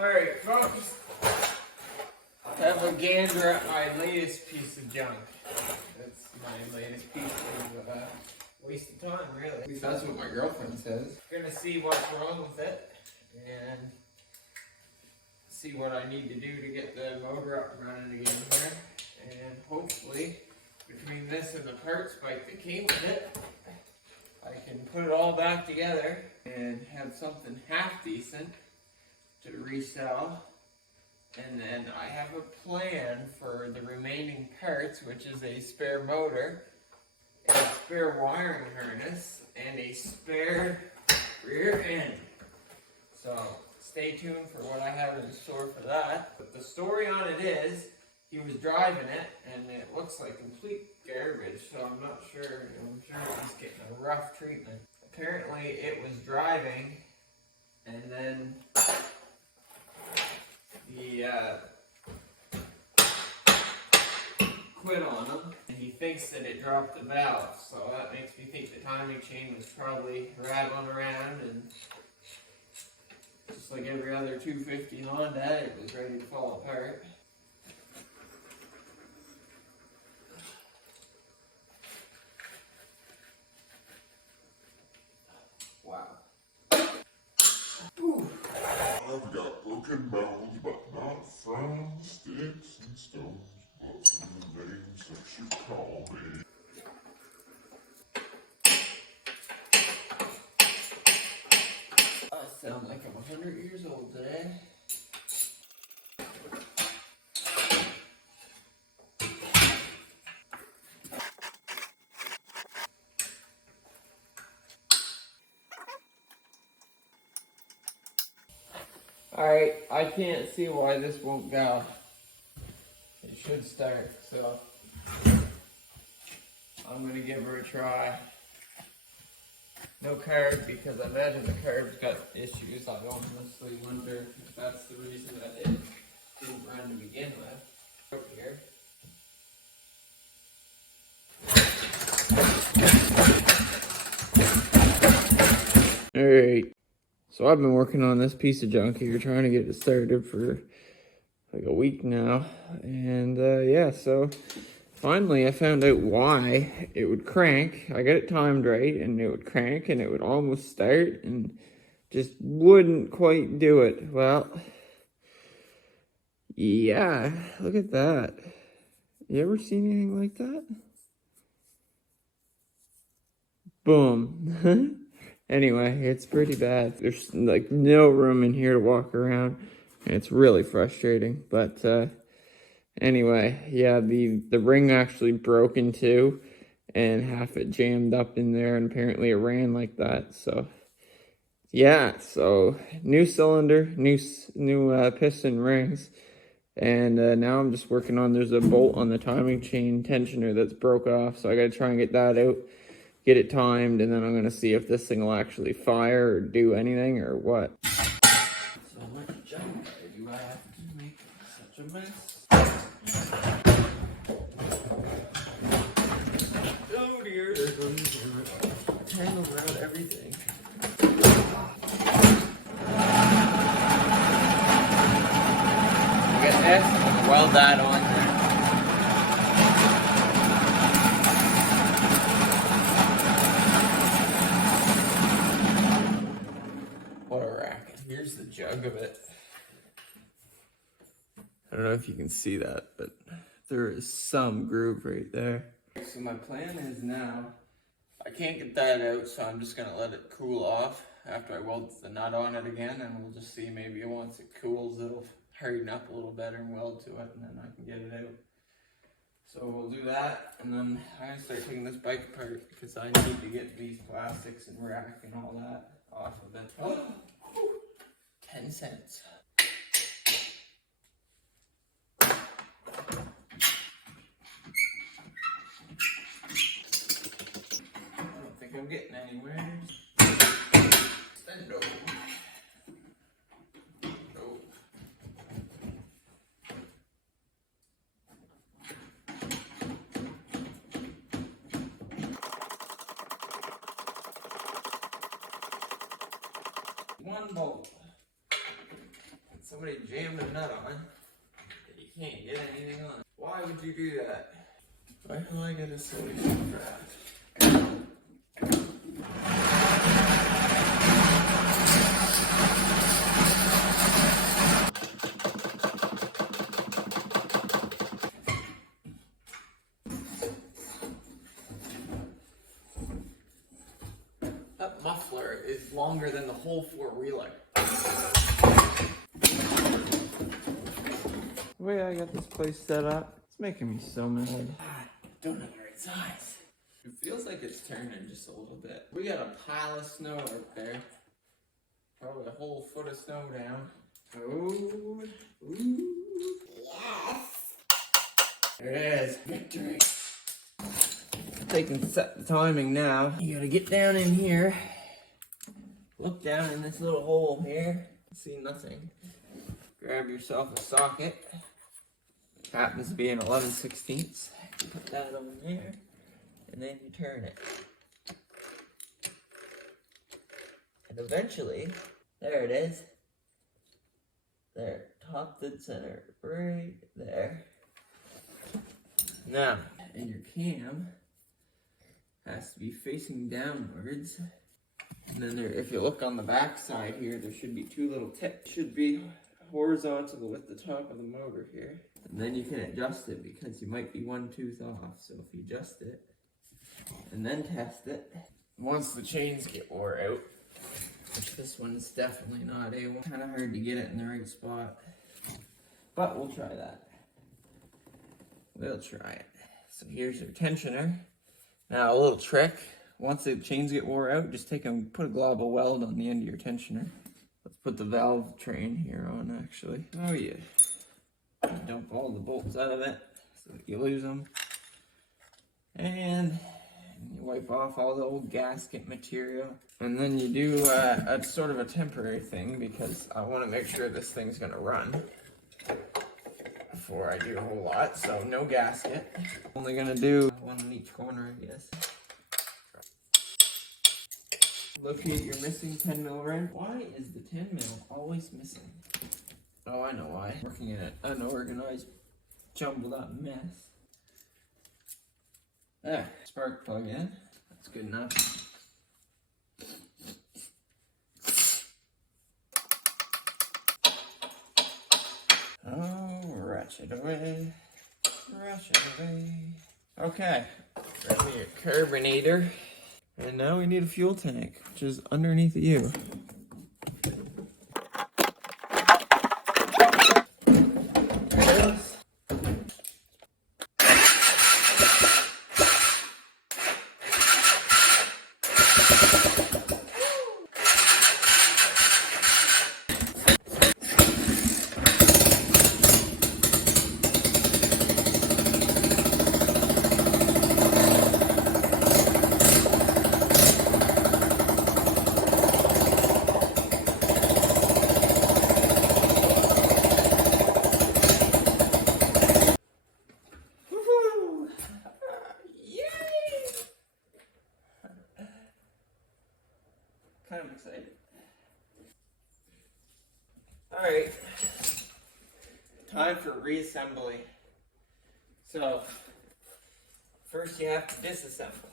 Alright, folks. Have a gander at my latest piece of junk. That's my latest piece of waste of time, really. At least that's what my girlfriend says. Gonna see what's wrong with it and see what I need to do to get the motor up and running again here. And hopefully, between this and the parts bike that came with it, I can put it all back together and have something half decent to resell. And then I have a plan for the remaining parts, which is a spare motor, a spare wiring harness, and a spare rear end. So stay tuned for what I have in store for that. But the story on it is, he was driving it, and it looks like complete garbage, so I'm not sure. I'm sure he's getting a rough treatment. Apparently it was driving, and then he quit on him, and he thinks that it dropped the valve, so that makes me think the timing chain was probably rattling around, and just like every other 250 Honda, it was ready to fall apart. Wow. Ooh. I've got broken bones, but not from sticks and stones, but from the names that you call me. I sound like I'm 100 years old today. Alright, I can't see why this won't go. It should start, so I'm gonna give her a try. No carb, because I imagine the carb's got issues. I honestly wonder if that's the reason that it didn't run to begin with. Over here. Alright, so I've been working on this piece of junk here, trying to get it started for like a week now. And yeah, so finally I found out why it would crank. I got it timed right, and it would crank, and it would almost start, and just wouldn't quite do it. Well, yeah, look at that. You ever seen anything like that? Boom. Anyway, it's pretty bad. There's like no room in here to walk around, and it's really frustrating. But anyway, yeah, the ring actually broke in two, and half it jammed up in there, and apparently it ran like that. So yeah, so new cylinder, new piston rings, and now I'm just working on, there's a bolt on the timing chain tensioner that's broke off, so I gotta try and get that out, get it timed, and then I'm gonna see if this thing will actually fire or do anything or what. So much junk. Do I have to make such a mess? Oh dear, there goes tangled around everything. Get this, weld that on there. What a racket. Here's the jug of it. I don't know if you can see that, but there is some groove right there. So my plan is now, I can't get that out, so I'm just gonna let it cool off after I weld the nut on it again, and we'll just see, maybe once it cools, it'll harden up a little better and weld to it, and then I can get it out. So we'll do that, and then I'm gonna start taking this bike apart, because I need to get these plastics and rack and all that off of it. Oh, 10 cents. I don't think I'm getting anywhere. Stendo. Oh. One bolt. Somebody jammed a nut on that you can't get anything on. Why would you do that? Why do I get a solution for that? That muffler is longer than the whole four-wheeler. The way I got this place set up, it's making me so mad. Don't have the right size. It feels like it's turning just a little bit. We got a pile of snow up there. Probably a whole foot of snow down. Oh, ooh, yes! There it is, victory. Taking set the timing now. You gotta get down in here. Look down in this little hole here. See nothing. Grab yourself a socket. Happens to be an 11/16. You put that on there, and then you turn it. And eventually, there it is. There, top dead center, right there. Now, and your cam has to be facing downwards. And then there, if you look on the back side here, there should be two little tips. Should be horizontal with the top of the motor here. And then you can adjust it because you might be one tooth off. So if you adjust it and then test it, once the chains get wore out, which this one's definitely not able, kind of hard to get it in the right spot. But we'll try that. We'll try it. So here's your tensioner. Now a little trick. Once the chains get wore out, just put a glob of weld on the end of your tensioner. Let's put the valve train here on actually. Oh yeah. Dump all the bolts out of it so that you lose them. And you wipe off all the old gasket material. And then you do a sort of a temporary thing because I want to make sure this thing's going to run before I do a whole lot. So no gasket. Only going to do one on each corner, I guess. Locate your missing 10 mil wrench. Why is the 10 mil always missing? Oh, I know why. Working in an unorganized, jumbled up mess. There, spark plug in. That's good enough. Oh, ratchet away. Ratchet away. Okay, grab me your carbonator. And now we need a fuel tank, which is underneath you. Kind of excited. Alright, time for reassembly. So, first you have to disassemble.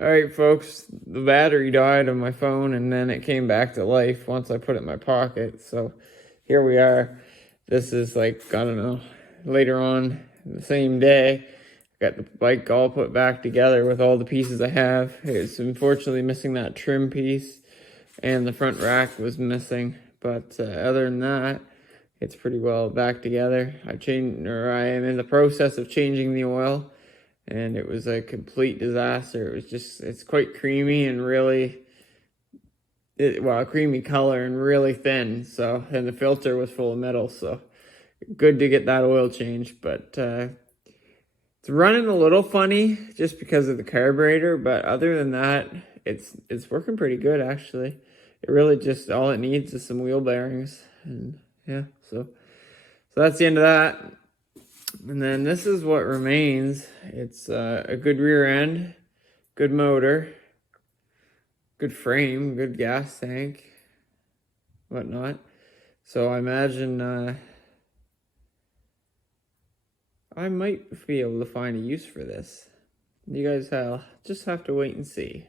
Alright folks, the battery died on my phone and then it came back to life once I put it in my pocket. So here we are. This is like, I don't know, later on the same day. Got the bike all put back together with all the pieces I have. It's unfortunately missing that trim piece and the front rack was missing. But other than that, it's pretty well back together. I am in the process of changing the oil. And it was a complete disaster. It was just, it's quite creamy and really, creamy color and really thin. So, and the filter was full of metal. So, good to get that oil changed, but it's running a little funny just because of the carburetor, but other than that, it's working pretty good actually. It really just, all it needs is some wheel bearings, and yeah, so that's the end of that. And then this is what remains. It's a good rear end, good motor, good frame, good gas tank, whatnot. So I imagine I might be able to find a use for this. You guys just have to wait and see.